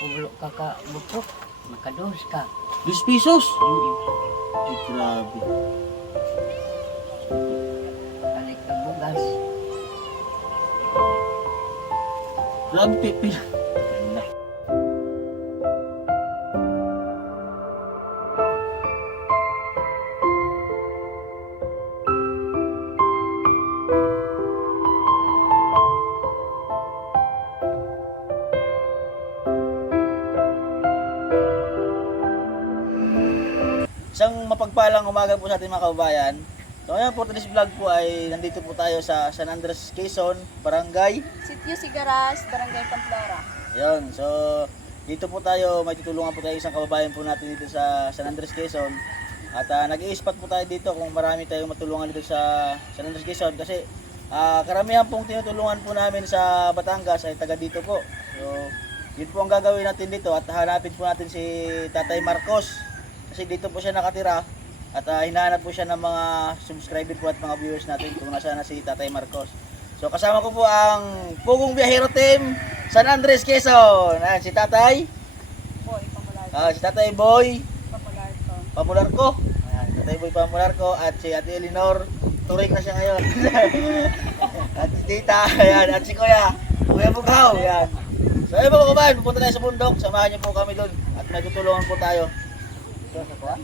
Pulo ka ka butok, makados ka. 2 pesos? Ay, grabe. Balik ka bugas. Grabe, Pepe. Isang mapagpalang umaga po sa ating mga kababayan. So ngayon po, today's vlog po ay nandito po tayo sa San Andres, Quezon, Barangay. Sitio Sigaras, Barangay Pamplora. Ayun, so dito po tayo, may tutulungan po tayo isang kababayan po natin dito sa San Andres, Quezon. At nag-i-spot po tayo dito kung marami tayong matulungan dito sa San Andres, Quezon. Kasi karamihan pong tinutulungan po namin sa Batangas ay taga dito po. So yun po ang gagawin natin dito at hanapin po natin si Tatay Marcos. Kasi dito po siya nakatira at hinahanap po siya ng mga subscriber po at mga viewers natin kung nasaan na si Tatay Marcos. So kasama ko po ang Pugong Biyahero Team San Andres, Quezon. Ayan, si Tatay. Boy, Pamularco. Si Tatay Boy Pamularco. Pamularco. Ayan, Tatay Boy Pamularco at si Ate Eleanor. Turing na siya ngayon. At si Tita. Ayan, at si Kuya. Kuya Bugaw. Ayan. So ayun po mga kabayan, pupunta tayo sa bundok. Samahan niyo po kami doon at may tutulungan po tayo. So, sa kuwan?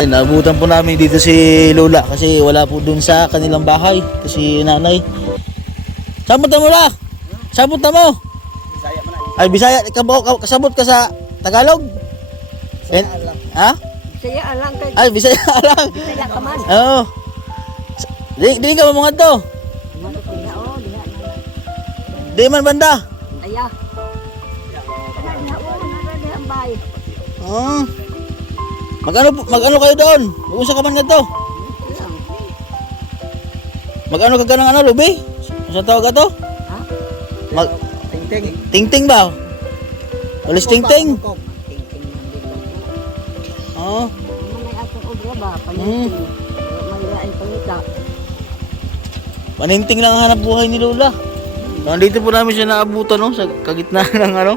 Ay, naabutan po namin dito si Lola kasi wala po dun sa kanilang bahay. Kasi nanay. Sabot na mo la! Sabot na mo! Ay, Bisaya. Kasabot ka sa Tagalog? Ha? Saya alang kay Ay, Bisaya lang. saya ka man. Oo. Di ka mga to. Ano ko ya oh, diha na. Di man banda. Aya. Kana diha oh, nara diha ang bay. Oh. Magano kayo doon? Mag-usa ka man nga to. Magano ka ganang ano, Lubi? Sa tawag ka to? Ha? Mag Tingting. Tingting ba? Walis tingting. Tingting man dito. Oo. Manay atong obra ba paninting. Manlain pangita. Paninting lang ang hanap buhay ni Lola. Nandito po namin siya naabutan no, sa kagitnaan ng ano.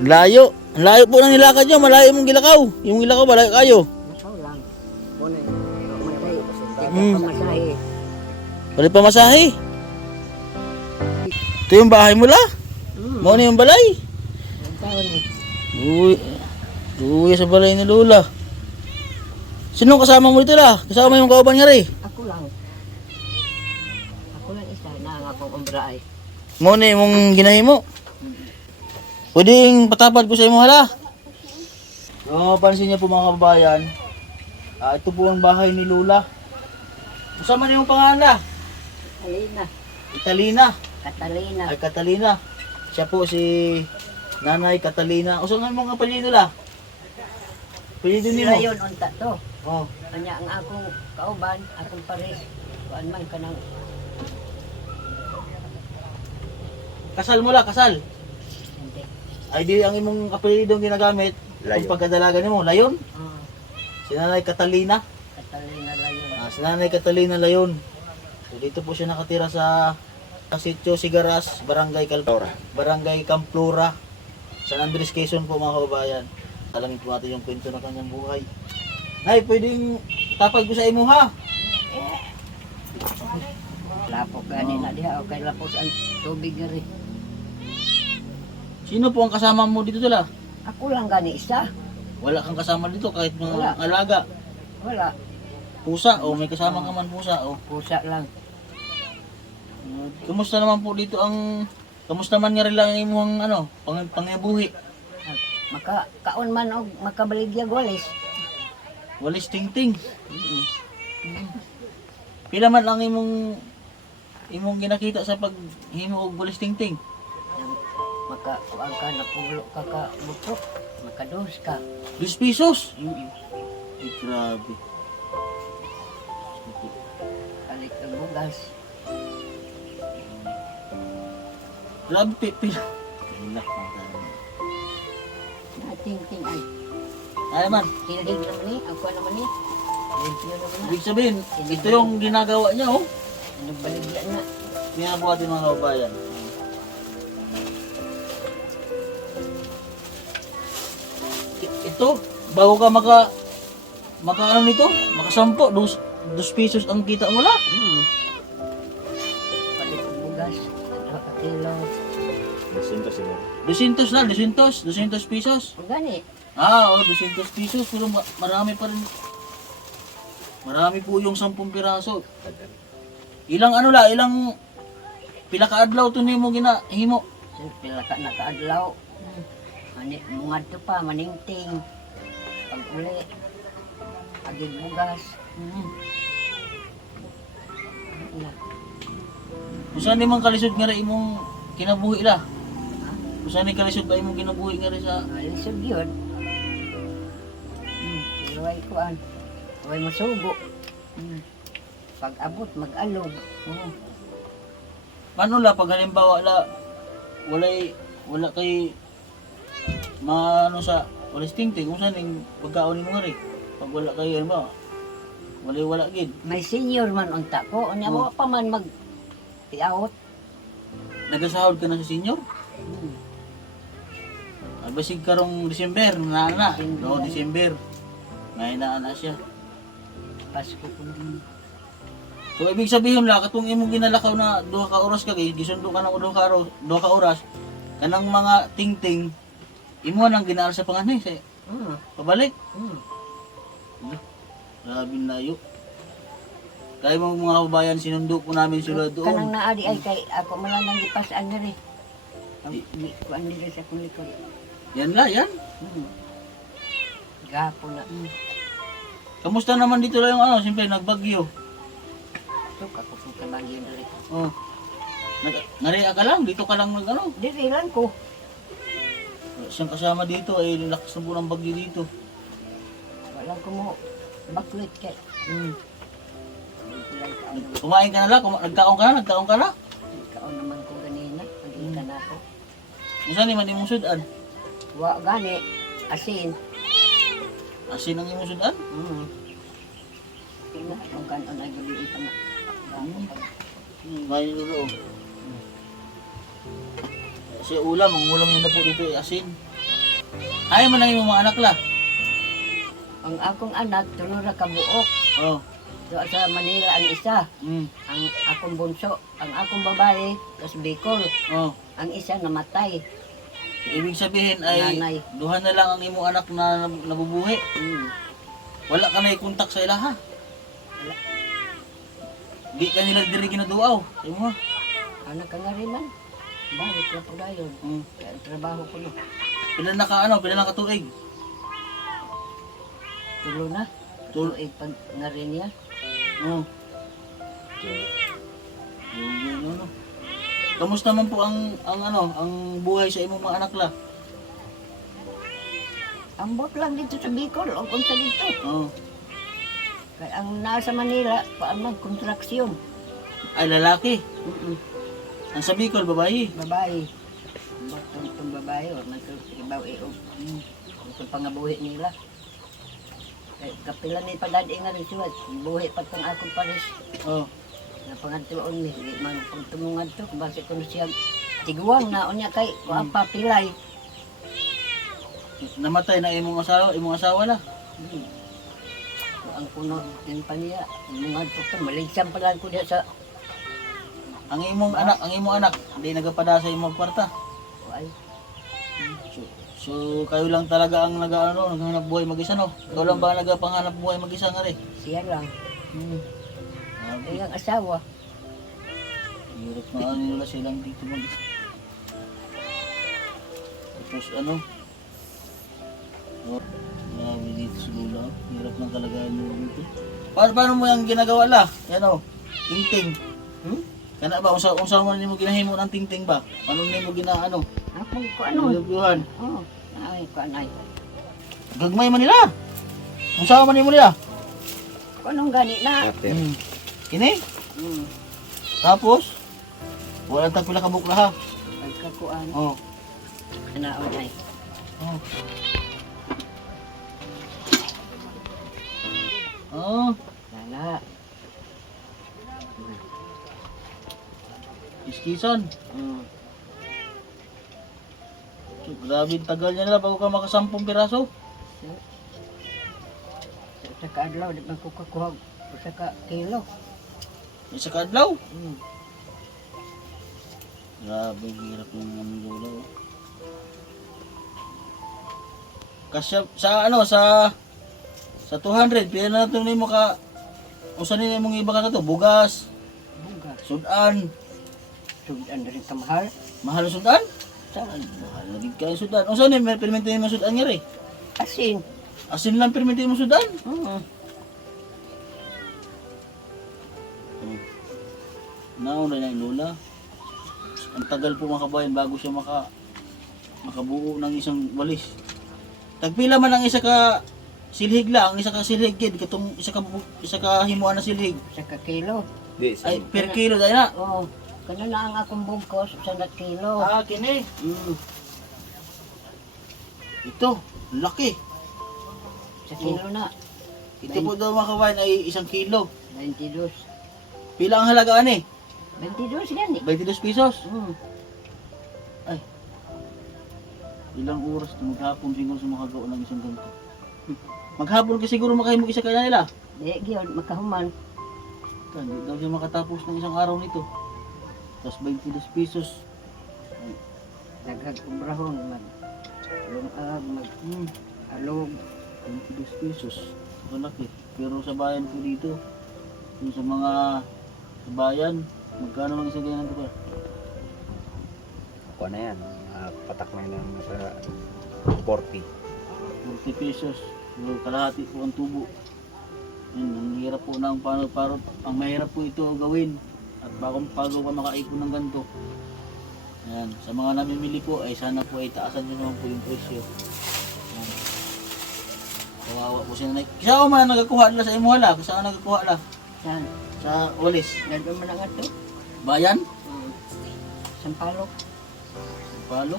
Layo. Ang layo po ng nilakad nyo. Malayo mong gilakaw. Yung gilakaw, malayo kayo. Masaw lang. Muna matay. Mm. Pamasahe. Balik pa masahe. Ito yung bahay mo la. Mo na yung balay. Ang taon ni. Uwi sa balay ni Lola. Sino kasama mo dito la? Kasama yung kauban niya rin. Ako lang. Ako lang isa na nga akong umbra ay. Mo na yung ginahi mo. Pwedeng patapad ko sa imo hala. So, pansin niyo po mga kababayan. Ito po ang bahay ni Lola. Kasama niyo yung pangalan la? Alina. Catalina. Catalina. Ay, Catalina. Siya po si Nanay Catalina. O saan nga mga apelyido la? Apelyido niyo Sila mo? yun unta to. Oh. Kanya ang akong kauban, akong pares. Kuan man ka ng Kasal mo la, kasal. hindi. Ay di ang imong apelyido ginagamit. Yung pagkadalaga nimo, Layon. Si Nanay Catalina. Catalina lang yun. Si Nanay Catalina Layon. So dito po siya nakatira sa Sitio Sigaras, Barangay Camplora, San Andres, Quezon po mga kababayan. Alamin po natin yung kwento ng kanyang buhay. Nay, pwedeng tapag ko sa imo ha. Lapok gani na diha o kay lapos ang tubig nga rin. Sino po ang kasama mo dito tula? Ako lang gani isa. Wala kang kasama dito kahit Wala. mga alaga. Wala. Pusa o may kasama ka man pusa o. Pusa lang. Kumusta naman po dito kamusta man nga rin lang ang imong ano, pangyabuhi? Kaon man og makabaligya goles. Walis tingting. Pila man lang imong imong ginakita sa paghimo og bulis tingting? Makakuan ka, napulo ka ka butok. Makados ka. 2 pesos? Mm. Ay, grabe. Kalit ng bugas. Grabe, pipil. Inak na tayo. Nating-ting ay. Ay man, Kinagig naman eh. Ako naman eh. Limpyo naman na. ibig sabihin, ito yung ginagawa niya, oh. Nagbaligyan na. Ginagawa din mga kababayan. Ito, bago ka maka ano nito, makasampo, 2 pesos ang kita mo la. Mm. Kalit ng bugas. Nakakatilo. 200 pesos. Gani. Ah, oh, 200 pesos, pero marami pa rin. Marami po yung 10 piraso. Ilang ano la, ilang pila ka adlaw to nimo ginahimo. Pila ka nakaadlaw. Ani mungad to pa maningting. Pag uli. Agig bugas. Na. Usa ni man kalisod nga rin imong kinabuhi la. Usa ni kalisod ba imong kinabuhi nga rin sa Alisod yun. Iway kuan. Iway masugo. Pag abot mag-alog. paano la pag halimbawa la wala kay maano sa wala stingting kung saan yung pagkaon mo nga rin. Pag wala kay ano ba? Wala gid. May senior man unta ko. Unya mo pa man mag-iawot. Nagasahod ka na sa senior? Basig karong December na. No, December. May na siya. Pasko ko din. So ibig sabihin la katong imong ginalakaw na 2 ka oras ka kay gisundo ka ng 2 ka oras kanang mga tingting imo nang ginaal sa panganay sa pabalik. Grabe layo. Kaya mga kababayan sinundo po namin sila doon. Kanang naadi ay kay ako man lang gipasaan na rin. Di ko ang nila sa kong likod. Yan la, yan. Gapo na. Kamusta naman dito lang yung ano, siyempre nagbagyo. Ito ako kung kabagyo na rin. Oh. Nariya ka lang, dito ka lang ano. Diri lang ko. Siyang kasama dito ay lakas na po ng bagyo dito. Walang ko mo baklit kay. Kumain ka na lang, nagkaon ka na. Ikaw naman ko ganina. Pag-ika na ako. Kung saan naman imong sudan? Wa gani. Asin. Asin ang imong sudan? Ina, kung kanon ay gabi ito na. Ngayon nyo Kasi ulam, ang ulam niya na po dito ay asin. Ayaw man lang yung mga anak la. Ang akong anak, tulo na kabuok. Oh. Doon sa Manila ang isa. Ang akong bunso. Ang akong babae, tas Bicol. Oh. Ang isa namatay. Ibig sabihin ay Nanay. duha na lang ang imong anak na nabubuhi. Wala ka na kontak sa ilaha. Wala. Di ka nila diri ginaduaw. Ay mo. Anak ka nga rin man. Balik na po dayon. Kaya ang trabaho ko no. Pila na ka tuig. Tulo na. Tulo. Tuloy pag nga rin niya. Oh. No. Kamusta man po ang buhay sa imong mga anak la? Ambot lang dito sa Bicol. O kung sa dito. Oh. Kaya ang nasa Manila, paano kontraksyon. Ay lalaki. Ang sa Bicol babae. Babae. Itong babae o nagkibaw o itong pangabuhi nila. Kaya kapila ni padadi nga rin siya. Buhi pa itong akong pares. Oh. Na pangadtuon ni. Di man pagtumungad to. Basi ko na siya tiguang na. Unya kay kuang papilay. Namatay na imong asawa la. Ang puno din pa niya. Mga ito. Maligsam pala ko niya sa. Ang imong anak, hindi nagapada sa imong kwarta. Ay. So kayo lang talaga ang naghahanap buhay mag-isa no? Ikaw lang ba nagapanghanap buhay mag-isa nga rin? Siya lang. Grabe. Ay ang asawa. Hirap na nila silang dito mag-isa. Tapos oh, grabe dito sa lula. Hirap na talaga nila dito. Paano mo yung ginagawa la? Yan o, tingting. Kana ba unsa man nimo ginahimo ng tingting ba? Ano nimo ginaano? Ako ko ano. Lubluhan. Oh, ay ko anay. Gagmay man nila. Unsa man nimo nila? Ko anong gani na. Kini? Hmm. Tapos wala tang pila ka bukla ha. Pagkakuan. Oh. Anaon ay. Oh. Oh, Lala. iskisan. Hmm. So, grabe ang tagal niya nila bago ka makasampung piraso. Sa kaadlaw di man ko kakuha sa ka kilo. Isa ka adlaw. Hmm. Grabe, hirap yung ano lola. Oh. Kasya sa ano sa 200 pila na natin nimo ka usa ni imong iba ka to bugas, Buga. sudan. Sudan rin kamahal. Mahal ang sudan? Saan? Mahal na gid kay sudan. Unsa ni may permente mo sudan ngiri? Asin. Asin lang permente mo sudan. Hmm. Nauna na yung lola. Ang tagal po mga kabayan bago siya makabuo ng isang walis. Tagpila man ang isa ka silhig lang, isa ka silhig kid katong isa ka himuan na silhig. Sa ka kilo. Ay per kilo dai na. Oh. Kana na ang akong bungkos sa na kilo. Ah, kini. Hmm. Ito, laki. Sa kilo na. Ito po daw mga kabayan ay 1 kilo. 22. Pila ang halaga ani? 22 gani. 22 pesos. Hmm. Ay. Ilang oras na maghapon siguro sa makagawa ng isang ganito. Maghapon kasi siguro makahimog isa kaya nila. Di gyud makahuman. Hindi daw siya makatapos ng isang araw nito. Tapos 22 pesos. Daghag kubrahon mag lungag mag alog. 22 pesos. Malaki. Pero sa bayan ko dito, yung sa mga sa bayan, magkano lang isa ganyan ito ba? Kuha na yan. Patak na yan sa 40. 40 pesos. So, kalahati po ang tubo. Yun, ang hirap po ng parot. Ang mahirap po ito gawin. At bago pa makaipon ng ganito. Ayan. Sa mga namimili po, ay sana po ay taasan nyo naman po yung presyo. Ayan. Kawawa po sila. Kisa ko man nagkakuha nila sa imuhala. Kisa ko nagkakuha nila Saan? sa walis. Nandun man ang ato. Bayan? Sampalok. Palo.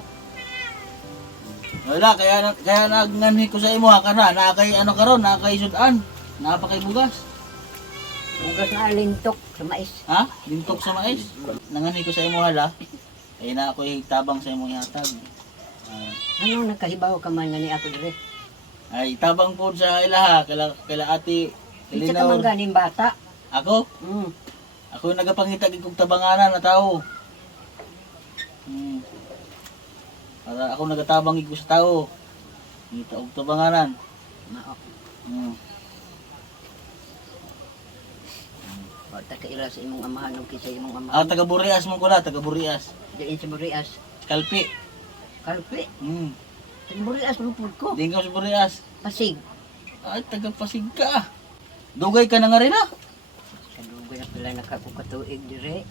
Wala, kaya nagnanhi ko sa imo ha kana, na kay ano karon, na kay sudan, na pa kay bugas. Bugas na lintok sa mais. Ha? Lintok sa mais. Nanganhi ko sa imo hala. Kaya na ako tabang sa imong ihatag. Ano nakahibaw ka man nga ni ako dire? Ay tabang po sa ilaha kala ate Isa ka man Elinor. ganing bata. Ako, Hmm. ako yung nagapangita kog tabanganan na tao. Para ako nagatabang ko sa tao. Ngita og tabanganan. Mao. Hmm. Bata ka ila sa imong amahan o kisa imong Ako amahan. taga Burias mo ko na, taga Burias. Diin sa Burias. Kalpi. Kalpe. Hmm. Sa Burias mo pud ko. Di ka sa Burias. Pasig. Ay, taga Pasig ka. Dugay ka na nga rin ah. Sa dugo na pala nakakukatuig dire.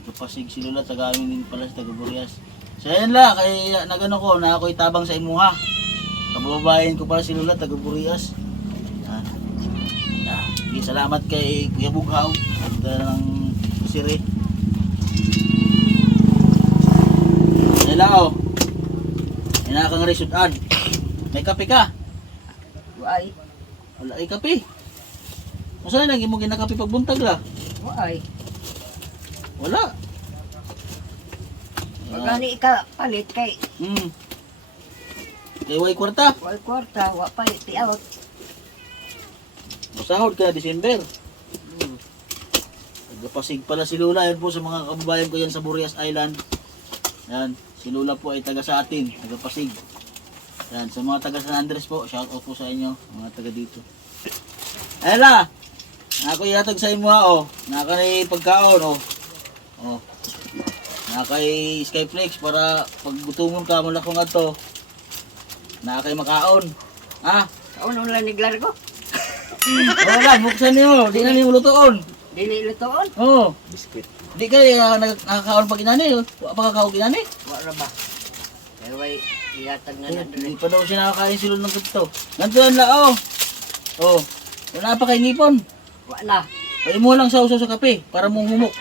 Taga Pasig si Lola, taga amin din pala sa taga Burias. So yan la, kay nagano ko na ako'y tabang sa imuha. Kababayan ko pala si Lola, taga Burias. Yan. Sige, salamat kay Kuya Bughaw at ng Siri. Nila oh. Ina kang risudan. May kape ka? Waay. Wala ay kape. Masa na mo ginakape pagbuntag la? Waay. Wala. Pag gani ka palit kay Kay way kwarta. wal kwarta, wa palit ti out. Masahod ka December. Nagpasig pala si Lola. Yan po sa mga kababayan ko yan sa Burias Island. Yan. Si Lola po ay taga sa atin. Taga Pasig. Yan. Sa mga taga San Andres po. Shout out po sa inyo. Mga taga dito. Ayla! Ako ihatag sa imo ha. Oh. Naka ni pagkaon. Oh. Oh. Naka kay Skyflex para pag gutumon ka mula ko nga to. Naka kay makaon. Ha? Kauno lang niglargo. Wala, buksan niyo. Di na niyo lutoon. Dili lutoon. Oh. Biskuit. Di ka nakakaon pag inani. Wa pa kakaon inani. Wala ba? Kaya way, ihatag na na Hindi doon. pa daw siya nakakain silon ng ganito. Ganito yan la, oh. Oh. Wala pa kay ngipon. Wala. Ay mo lang sausaw sa kape para mong humok.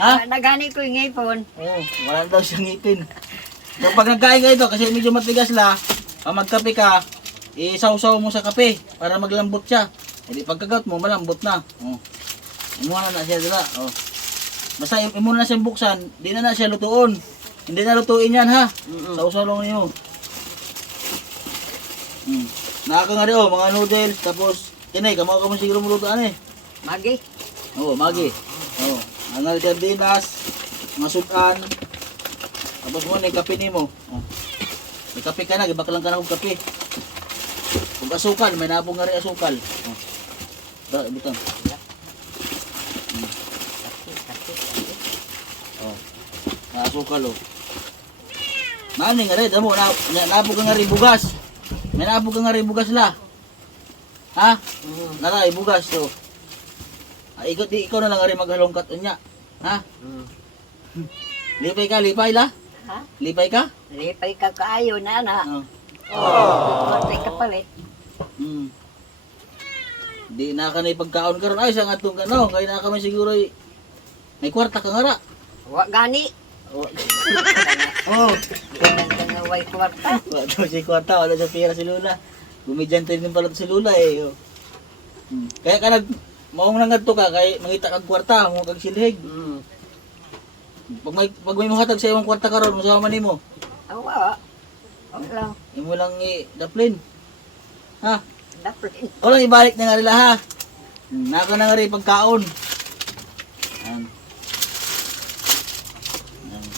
Ha? Nagani ko yung ngipon. Oo, wala daw siyang ngipin. Kapag nagkain ka ito, kasi medyo matigas la, pag magkape ka, isawsaw mo sa kape para maglambot siya. Hindi pagkagat mo, malambot na. Oh. Imuha na siya dila. Oh. Basta imuha na siyang buksan, di na siya lutuon. Hindi na lutuin yan ha. Sausaw lang niyo. Nakaka nga rin, oh, mga noodles, tapos, tinay, kamo siguro mulutuan eh. Magi. Oo, magi. Oo. Ang sardinas, masudan. Tapos mo na yung kape ni mo. Oh. May kape ka na, gibak lang ka na kong kape. Kung asukal, may napong nga rin asukal. Oh. Butang. Oh. Na asukal oh. Nani nga rin, damo, napong ka nga rin bugas. May napong ka nga rin bugas la. Ha? Naray, bugas to. Ikaw na lang nga rin maghalongkat unya. Ha? Lipay ka, lipay la? Ha? Lipay ka? Lipay ka kaayo na na. Oh. Matay ka palit. Di na ka na ipagkaon karon ay sang atong ano, kay na kami siguro may kwarta ka nga ra. Wa gani. Oh. Ganang nga way kwarta. Wala si kwarta, wala sa pera si Lula. Gumidyante din pala to si Lula eh. Oh. Kaya ka nag maong nangadto ka kay mangita kag kwarta, mo kag silhig. Pag may mahatag sa imong kwarta karon, musama nimo. Awa. Ang lang. Imo lang i-daplin. Ha? Dapat. O lang ibalik na nga rin ha. Naka na nga rin pagkaon. Yan.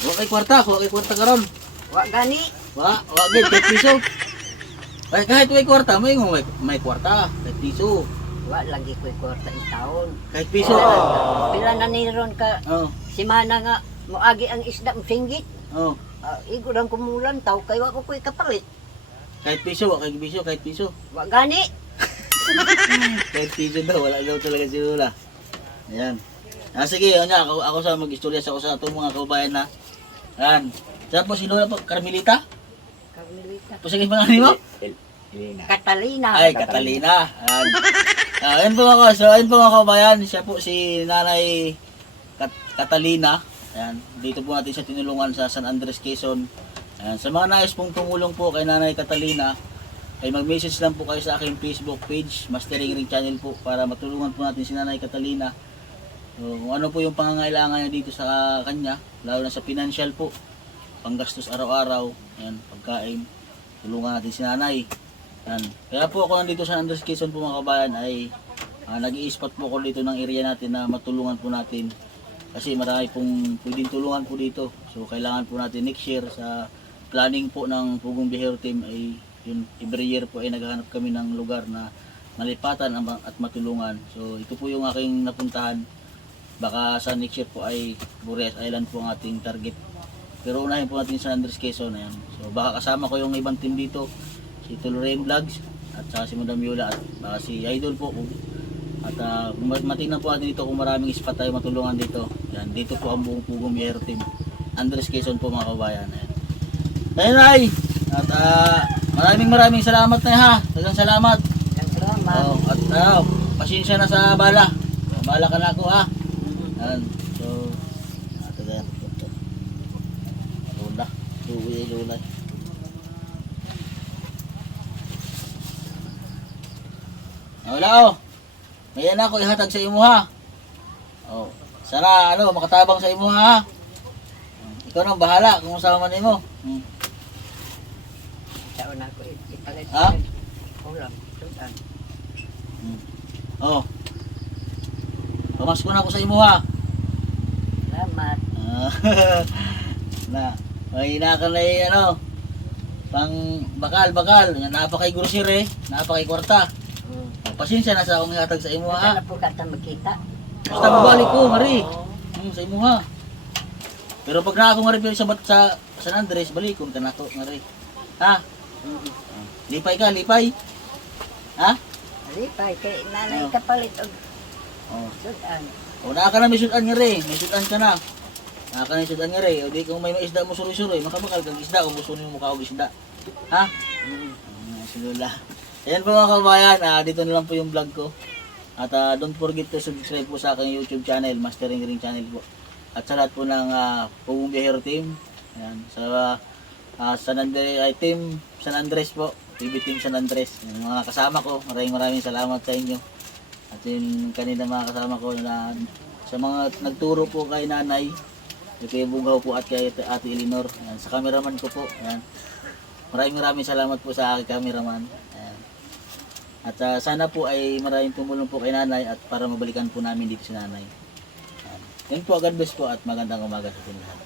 Wala kay kwarta karon. Wa gani. Wa gid kay piso. Ay kahit may kwarta, may kwarta, kay piso. Wa lagi ko'y kwarta in taon. Kahit piso. Pila na niron ka Oh, simana nga moagi ang isda mo singgit. oh. Igo lang kumulan taw kay wa ko ko'y kapalit. Kahit piso, kahit piso. Wa gani. Kahit piso daw, wala daw talaga si Lula. Ayan. Sige, ako sa mag-istorya sa itong mga kababayan na. Ayan. Saan po si Lula po? Carmelita? Carmelita. Po sige pangalan mo? Catalina. Ay, Catalina. Ayan. Ayun po mga kababayan, siya po si Nanay Catalina. Ayan, dito po natin siya tinulungan sa San Andres, Quezon. Ayan, sa mga nais pong tumulong po kay Nanay Catalina, ay mag-message lang po kayo sa aking Facebook page, Mastering Ring Channel po, para matulungan po natin si Nanay Catalina. So, kung ano po yung pangangailangan niya dito sa kanya, lalo na sa financial po, panggastos araw-araw, ayan, pagkain, tulungan natin si Nanay. Yan. Kaya po ako nandito sa Andres, Quezon po mga kabayan ay nag-i-spot po ako dito ng area natin na matulungan po natin. Kasi marami pong pwedeng tulungan po dito. So kailangan po natin next year sa planning po ng Pugong Bihero Team ay yun, every year po ay naghahanap kami ng lugar na malipatan at matulungan. So ito po yung aking napuntahan. Baka sa next year po ay Bures Island po ang ating target. Pero unahin po natin sa Andres, Quezon. Ayan. So baka kasama ko yung ibang team dito. Si Tulurin Vlogs at saka si Madam Yola at baka si Idol po at matingnan po natin dito kung maraming spot tayo matulungan dito. Yan, dito po ang buong Pugong Bihero Team Andres, Quezon po mga kabayan. Ayan ay at maraming salamat na ha. Dagang salamat. Salamat. At pasensya na sa bala ka na ako ha. Yan. So Lola wala may ako ihatag sa imo ha. Sana makatabang sa imo ha. Ikaw nang bahala kung sama nimo. Taon ako ipalit. Ha? Ulam. Tutan. Pamasko na ako sa imo ha. Salamat. May nakalay pang bakal, napakay grocery, napakay kwarta. Pasensya na sa akong ihatag sa imo ha. Sana po ka magkita. Basta babalik ko, Mari. Sa imo ha. Pero pag na ako nga rin sa San Andres, balikon ka na to, Mari. Ha? Lipay ka, lipay. Ha? Alipay, kay nanay kapalit og Oh. sudan. O naa ka na may sudan nga rin, may sudan ka na. Naa ka na may sudan nga rin. O di kung may isda mo suroy-suroy, makabakal kang isda kung gusto mo mukha og isda. Ha? Silula. Ayan po mga kabayan, dito na lang po yung vlog ko. At don't forget to subscribe po sa aking YouTube channel, Mastering Ring Channel po. At sa lahat po ng Pugong Biyahero Team. Ayan, sa San Andres, Team San Andres po. TV Team San Andres. Yung mga kasama ko, maraming salamat sa inyo. At yung kanina mga kasama ko na sa mga nagturo po kay nanay, kay Bugaw po at kay Ate Elinor. Ayan, sa cameraman ko po. Ayan. Maraming salamat po sa aking cameraman. Ayan. At sana po ay maraming tumulong po kay nanay at para mabalikan po namin dito si nanay. Ayan. Yan po, God bless po at magandang umaga sa ating lahat.